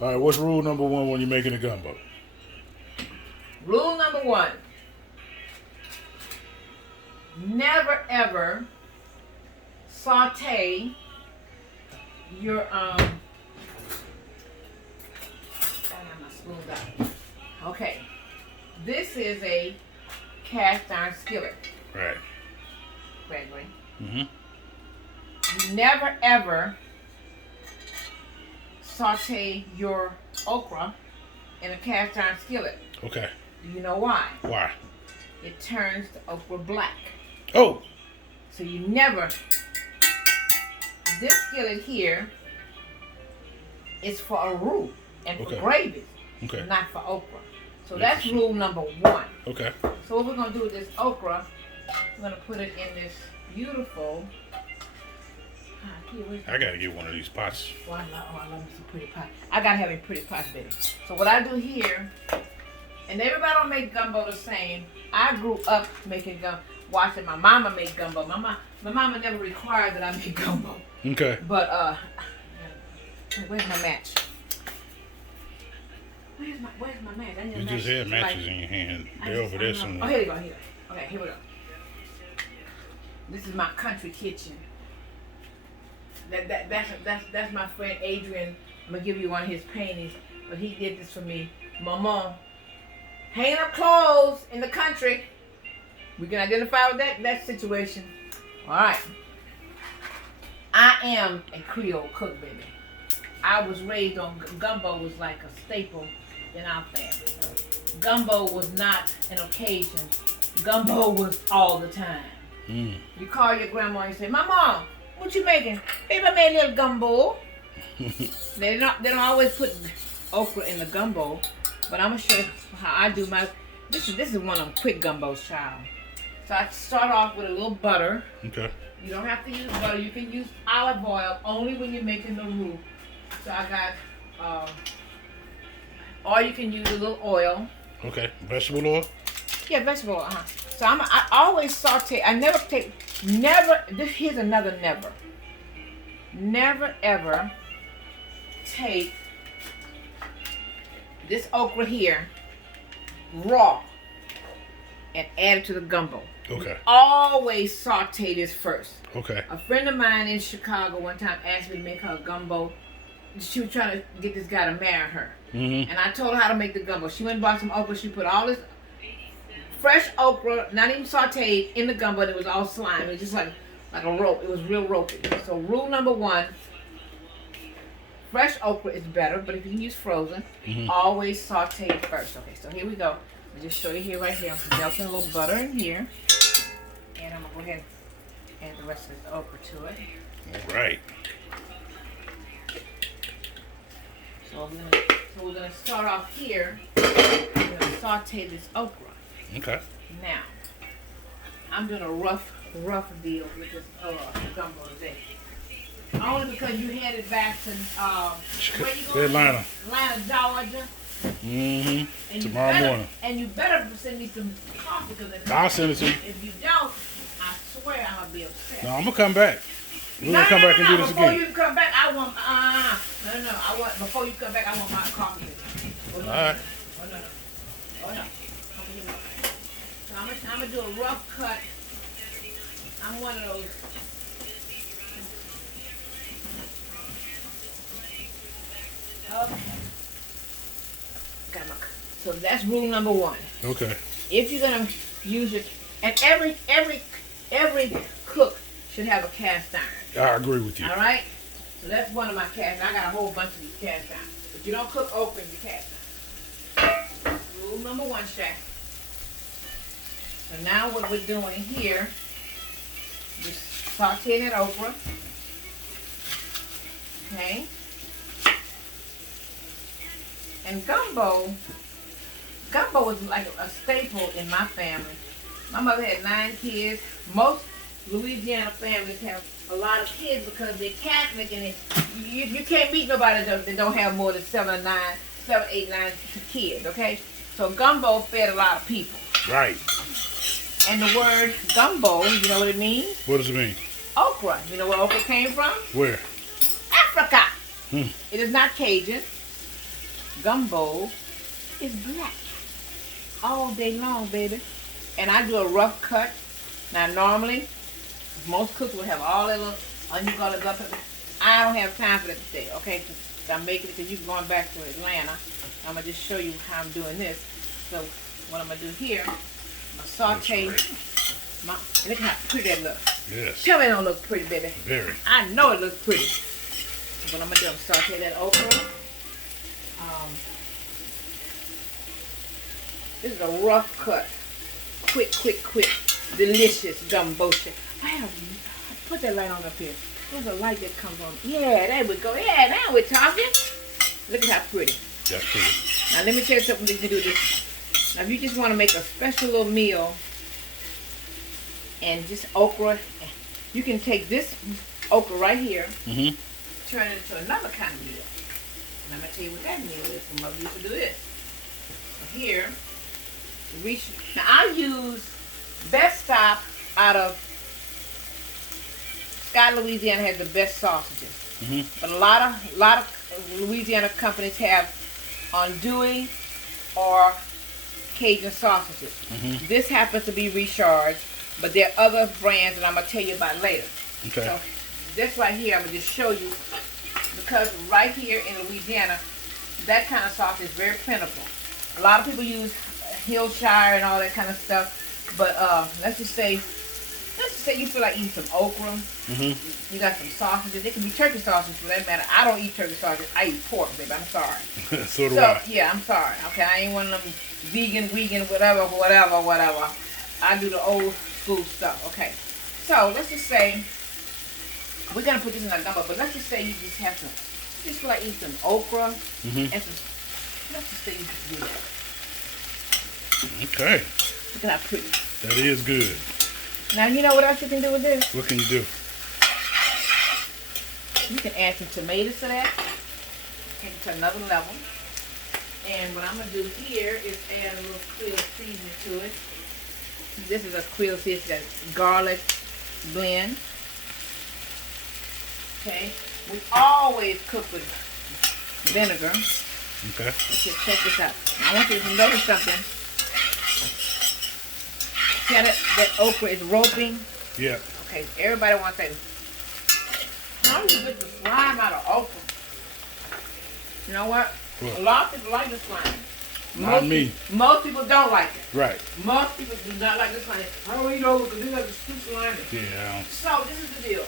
All right, what's rule number one when you're making a gumbo? Rule number one. Never ever saute your okay. This is a cast iron skillet. Right. Gregory. Mm-hmm. You never ever saute your okra in a cast iron skillet. Okay. Do you know why? Why? It turns the okra black. Oh. So you never. This skillet here is for a roux and for gravy, not for okra. So that's rule number one. Okay. So what we're gonna do with this okra, we're gonna put it in this beautiful. I gotta get one of these pots. Oh, I love me some pretty pots. I gotta have a pretty pot, baby. So what I do here, and everybody don't make gumbo the same. I grew up making gumbo, watching my mama make gumbo. My mama never required that I make gumbo. Okay. But where's my match? Where's my match? I need you just had matches in your hand. They're over there somewhere. Oh, here we go. Here. Okay, here we go. This is my country kitchen. That's my friend Adrian. I'm gonna give you one of his paintings, but he did this for me. Mama, hanging up clothes in the country. We can identify with that situation. All right. I am a Creole cook, baby. I was raised on gumbo was like a staple in our family. Gumbo was not an occasion. Gumbo was all the time. Mm. You call your grandma and say, "Mama, what you making?" "Baby, I made a little gumbo." They don't always put okra in the gumbo, but I'm gonna show you how I do my. This is one of them quick gumbos, child. So I start off with a little butter. Okay. You don't have to use butter. You can use olive oil only when you're making the roux. So I got, or you can use a little oil. Okay. Vegetable oil? Yeah, vegetable oil. So I always saute. I never take. Here's another never. Never ever take this okra here raw and add it to the gumbo. Okay. Always saute this first. Okay. A friend of mine in Chicago one time asked me to make her a gumbo. She was trying to get this guy to marry her. Mm-hmm. And I told her how to make the gumbo. She went and bought some okra. She put all this fresh okra, not even sauteed, in the gumbo. And it was all slime. It was just like a rope. It was real ropey. So rule number one, fresh okra is better, but if you can use frozen, always saute it first. Okay, so here we go. I'll just show you here right here. I'm melting a little butter in here. And I'm going to go ahead and add the rest of this okra to it. All right. So we're gonna start off here. We're gonna saute this okra. Okay. Now, I'm doing a rough deal with this gumbo today. Only because you headed back to where you going? Atlanta, Georgia. Mm-hmm. And tomorrow morning. And you better send me some coffee because I'll send it to you. If you don't, I swear I'm gonna be upset. No, I'm gonna come back. We're gonna come back and do this before again. Before you come back, I want before you come back, I want my coffee. All right. Oh no. Okay, here we go. So I'm gonna do a rough cut. I'm one of those. Okay. Got my. So that's rule number one. Okay. If you're gonna use it, and every cook should have a cast iron. I agree with you. All right. So that's one of my cast. I got a whole bunch of these cast irons. But you don't cook okra in your cast iron. Rule number one, Shaq. So now what we're doing here, just sauteing that okra. Okay. And gumbo is like a staple in my family. My mother had 9 kids. Most Louisiana families have a lot of kids because they're Catholic, and you can't meet nobody that don't have more than 7, 8, 9 kids, okay? So gumbo fed a lot of people. Right. And the word gumbo, you know what it means? What does it mean? Okra. You know where okra came from? Where? Africa. Hmm. It is not Cajun. gumbo is black all day long, baby. And I do a rough cut. Now, normally, most cooks will have all that little onion, garlic, pepper. I don't have time for that today, okay? So I'm making it because you're going back to Atlanta. I'm going to just show you how I'm doing this. So, what I'm going to do here, I'm going to saute. Look how pretty that looks. Yes. Tell me it don't look pretty, baby. Very. I know it looks pretty. So what I'm going to do, I'm saute that okra. This is a rough cut. Quick. Delicious gumbo shit. Put that light on up here. There's a light that comes on. Yeah, there we go. Yeah, now we're talking. Look at how pretty. That's pretty. Now let me tell you something you can do with this. Now if you just want to make a special little meal and just okra, you can take this okra right here, turn it into another kind of meal. And I'm going to tell you what that meal is. Some of you used to do this. So here, now I use Best Stop out of Scott, Louisiana has the best sausages. But a lot of Louisiana companies have andouille or Cajun sausages. This happens to be recharged, but there are other brands that I'm going to tell you about later. Okay. So this right here, I'm going to just show you, because right here in Louisiana, that kind of sauce is very plentiful. A lot of people use Hillshire and all that kind of stuff, but let's just say you feel like eating some okra. You got some sausages. It can be turkey sausage for that matter. I don't eat turkey sausage. I eat pork, baby. I'm sorry. So do I. Yeah, I'm sorry. Okay, I ain't one of them vegan, whatever. I do the old school stuff. Okay, so let's just say we're gonna put this in a gumbo, but let's just say you just have some. You just feel like eating some okra and some. Let's just say you just do that. Okay. Look at how pretty. That is good. Now, you know what else you can do with this? What can you do? You can add some tomatoes to that. Take it to another level. And what I'm going to do here is add a little Creole seasoning to it. This is a Creole seasoning, that's garlic blend. Okay. We always cook with vinegar. Okay. Just check this out. I want you to notice something. See how that okra is roping? Yeah. Okay, everybody wants that. How do you get the slime out of okra? You know what? A lot of people like the slime. Not me. Most people don't like it. Right. Most people do not like the slime. I don't eat okra because they have the too slimy. Yeah. So this is the deal.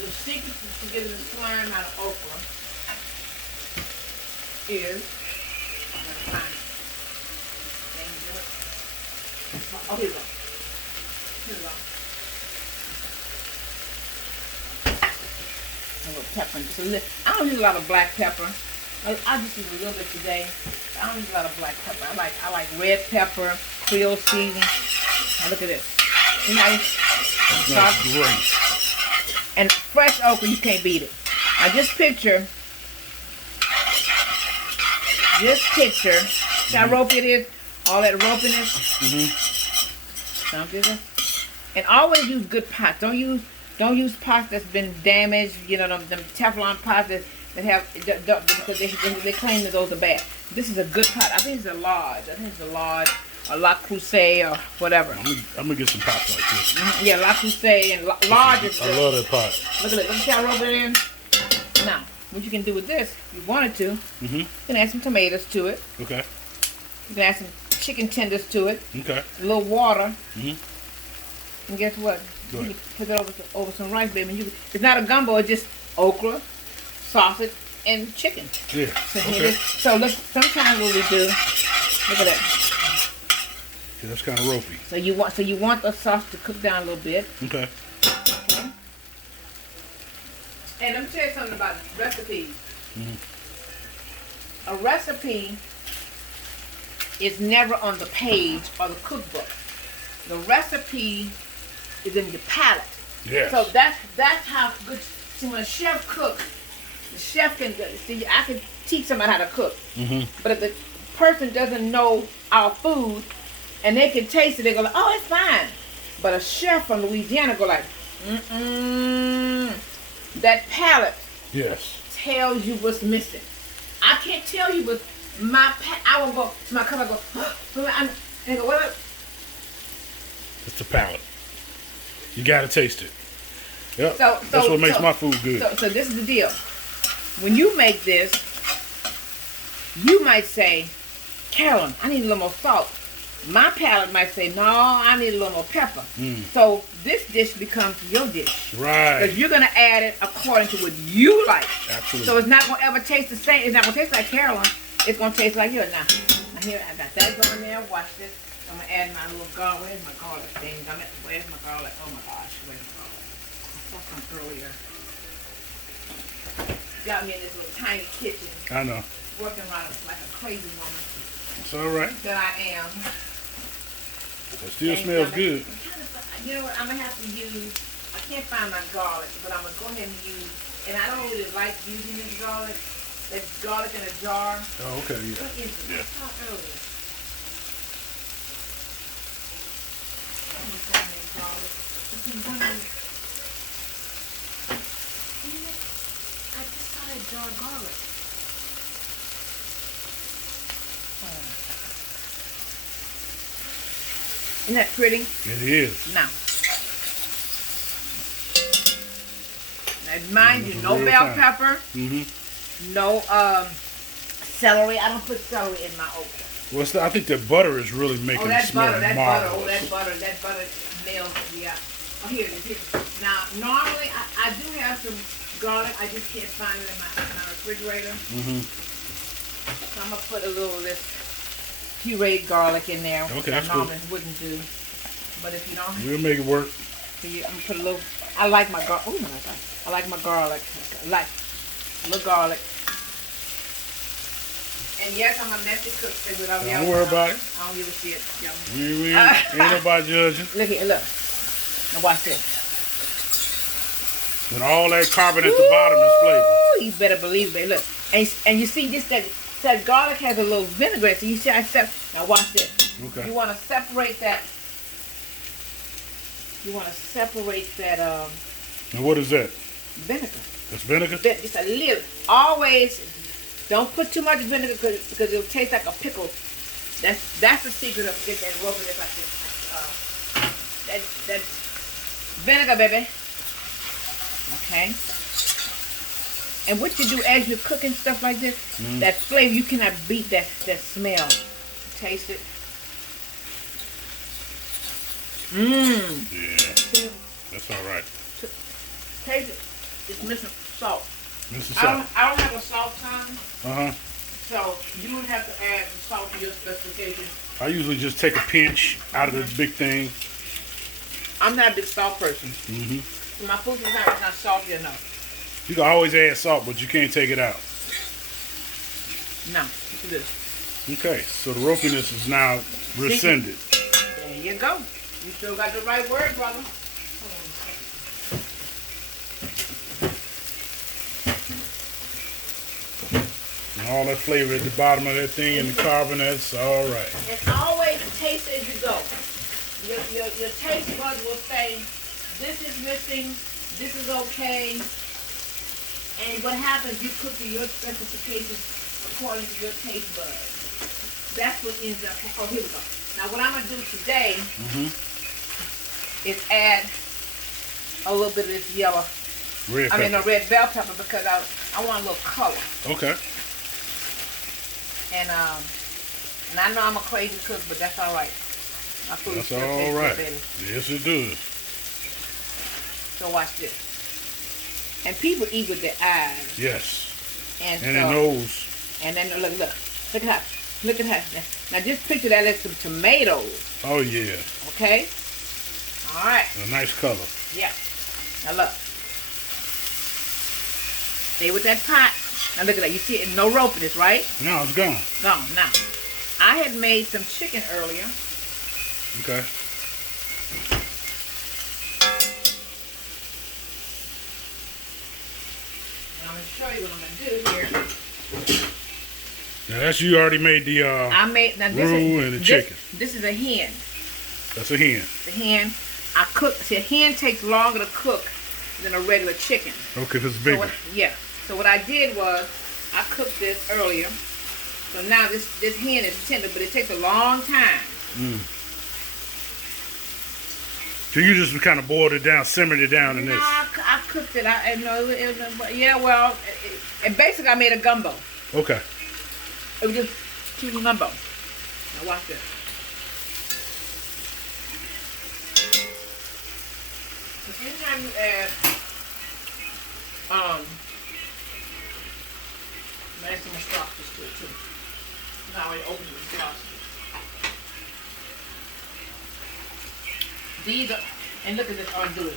The secret to getting the slime out of okra is, I'm going to find it. Oh, here we go. Here we go. A little pepper. Just a little. I don't use a lot of black pepper. I just use a little bit today. I don't use a lot of black pepper. I like red pepper, Creole seasoning. Now look at this. You know, That's great. and fresh okra, you can't beat it. Now just picture. See how ropey it is? All that ropiness. Sound good? And always use good pots. Don't use pots that's been damaged. You know, them Teflon pots that have, because they claim that those are bad. This is a good pot. I think it's a large. I think it's a large, a La Crusade or whatever. I'm gonna get some pots like this. Yeah, La Crusade and large is good. I love that pot. Look at it. Look at how ropey it is. Now, what you can do with this, if you wanted to, you can add some tomatoes to it. Okay. You can add some chicken tenders to it. Okay. A little water. And guess what? You can put it over some rice, baby. It's not a gumbo, it's just okra, sausage, and chicken. Yeah. So look, sometimes what we do, look at that. Yeah, that's kind of ropey. So you want the sauce to cook down a little bit. Okay. And let me tell you something about recipes. A recipe is never on the page or the cookbook. The recipe is in your palate. Yeah. So that's how good. See, when a chef cooks, the chef can see. I can teach somebody how to cook, but if the person doesn't know our food and they can taste it, they go like, "Oh, it's fine." But a chef from Louisiana go like, That palate Yes. tells you what's missing. I can't tell you what I will go to my cup. I go, and go, what? It's the palate. You gotta taste it. Yep. So that's what makes my food good. So this is the deal. When you make this, you might say, Carolyn, I need a little more salt. My palate might say, no, I need a little more pepper. So this dish becomes your dish. Right. Because you're going to add it according to what you like. Absolutely. So it's not going to ever taste the same. It's not going to taste like Carolyn. It's going to taste like yours. Now here, I got that going there. Watch this. I'm going to add my little garlic. Where's my garlic thing? Where's my garlic? Oh my gosh. Where's my garlic? I saw some earlier. Got me in this little tiny kitchen. I know. Working around like a crazy woman. It's all right. That I am. It still smells good. You know what? I'm going to have to use, I can't find my garlic, but I'm going to go ahead and use, and I don't really like using this garlic. That garlic in a jar. Oh, okay, yeah. What is it? Yeah. I saw it earlier. I just saw that jar of garlic. Isn't that pretty? It is. Now mind you, no bell pepper, no celery. I don't put celery in my okra. Well, I think that butter is really making it smell marvelous. That butter nails it. Yeah. Oh, here it is. Here. Now, normally I do have some garlic. I just can't find it in my refrigerator. So I'm gonna put a little of this pureed garlic in there. Okay, that's I normally wouldn't do, but if you don't, we'll make it work. I'm gonna put a little. I like my garlic. Oh my God! I like my garlic. I like a little garlic. And yes, I'm a messy cook. Don't worry about it. I don't give a shit. We ain't nobody judging. Look here, look. Now watch this. And all that carbon at the bottom is flavor. You better believe it. Look, and you see this that garlic has a little vinaigrette. So you see, now watch this. Okay. You want to separate that. You want to separate that. And what is that? Vinegar. That's vinegar? Just a little. Always. Don't put too much vinegar because it'll taste like a pickle. That's the secret of getting that rope. It's like this. That vinegar, baby. Okay. And what you do as you're cooking stuff like this, that flavor, you cannot beat that smell. Taste it. Yeah. That's all right. Taste it. It's missing salt. Salt. I don't have a salt time. So you would have to add salt to your specifications. I usually just take a pinch out of this big thing. I'm not a big salt person. So my food is not salty enough. You can always add salt, but you can't take it out. No, look at this. Okay, so the ropiness is now rescinded. There you go. You still got the right word, brother. And all that flavor at the bottom of that thing and the carbon, that's all right. And always taste as you go. Your taste buds will say, this is missing, this is okay. And what happens, you cook to your specifications according to your taste buds. That's what ends up, oh, here we go. Now what I'm going to do today is add a little bit of this yellow, red red bell pepper because I want a little color. Okay. And I know I'm a crazy cook, but that's all right. My food That's still all tastes right. good, baby. Yes, it does. So watch this. And people eat with their eyes. Yes. And their nose. And then look at that. Look at that. Now just picture that as some tomatoes. Oh yeah. Okay. All right. A nice color. Yeah. Now look. Stay with that pot. Now look at that. You see it? No rope in this, right? No, it's gone. Gone. Now, I had made some chicken earlier. Okay. And I'm going to show you what I'm going to do here. Now that's you already made the roux and the chicken. This is a hen. That's a hen. The hen. I cook. See, a hen takes longer to cook than a regular chicken. Okay, because it's bigger. So what I did was I cooked this earlier. So now this hen is tender, but it takes a long time. So you just kind of boiled it down, simmered it down in this. I cooked it. And basically I made a gumbo. Okay. It was just chicken gumbo. Now watch this. Anytime you add add some more sausages to it too. Now I already opened the sausages. These are, and look at this undo.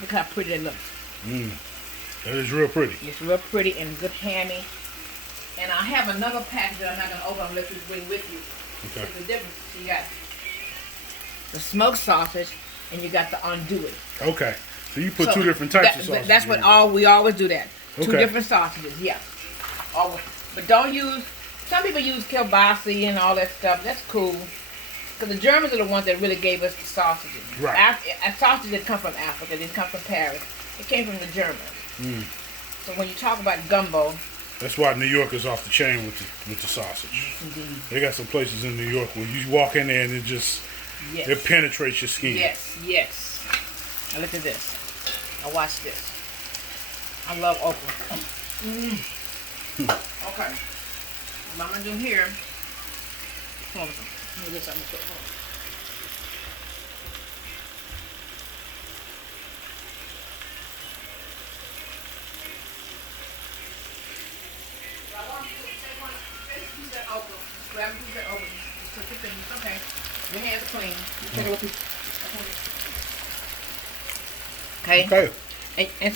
Look how pretty it looks. That is real pretty. It's real pretty and good hammy. And I have another package that I'm not gonna open. I'm gonna let you bring with you. Okay. The difference. So you got the smoked sausage and you got the andouille. Okay. So you put two different types of sausages. That's what we always do that. Okay. 2 different sausages, yes. Always. But don't use, some people use kielbasa and all that stuff. That's cool. Because the Germans are the ones that really gave us the sausages. Right. Sausages didn't come from Africa. They didn't come from Paris. It came from the Germans. So when you talk about gumbo. That's why New York is off the chain with the sausage. Indeed. They got some places in New York where you walk in there and it just, it penetrates your skin. Yes. Now look at this. Now watch this. I love okra. Okay. What I'm going to do here. Hold on. Let me get something to put. Hold on. I want you to take one, piece of that okra. Grab a piece of that okra. Just put your fingers. Okay. Your hands are clean. Take a little piece. Okay. And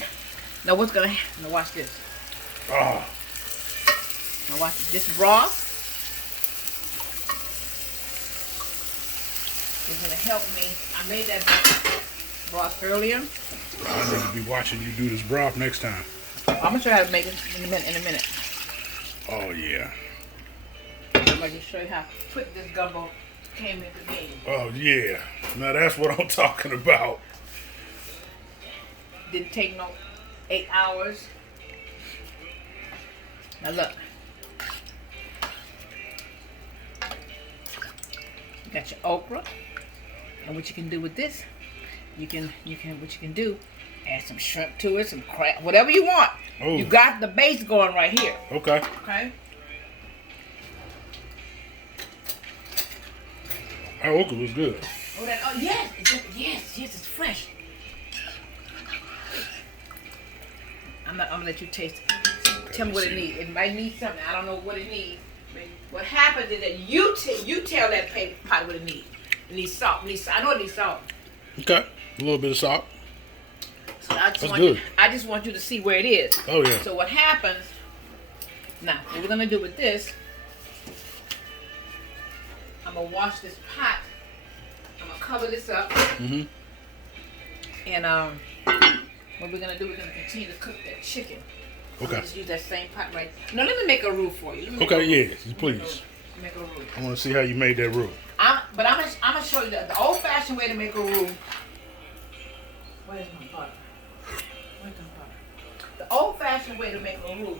now what's gonna happen? Now watch this. Oh. Now watch this. This broth is gonna help me. I made that broth earlier. I need to be watching you do this broth next time. I'm gonna show you how to make it in a minute. Oh yeah. I'm gonna just show you how quick this gumbo came into being. Oh yeah. Now that's what I'm talking about. Didn't take no 8 hours. Now look. You got your okra. And what you can do with this, what you can do, add some shrimp to it, some crab, whatever you want. Oh. You got the base going right here. Okay. Okay? That okra was good. Yes, it's fresh. I'm gonna let you taste it. Tell me what it needs. It might need something. I don't know what it needs. But what happens is that you tell that pot what it needs. It needs salt. I know it needs salt. Okay. A little bit of salt. So I just want you to see where it is. Oh yeah. So what happens now, what we're gonna do with this, I'm gonna wash this pot. I'm gonna cover this up. And what we're gonna do, we're gonna continue to cook that chicken. Okay. Just use that same pot right. No, let me make a roux for you. Okay, yes, please. Make a roux. I want to see how you made that roux. I'm gonna show you the old-fashioned way to make a roux. Where's my butter? Where's the butter? The old-fashioned way to make a roux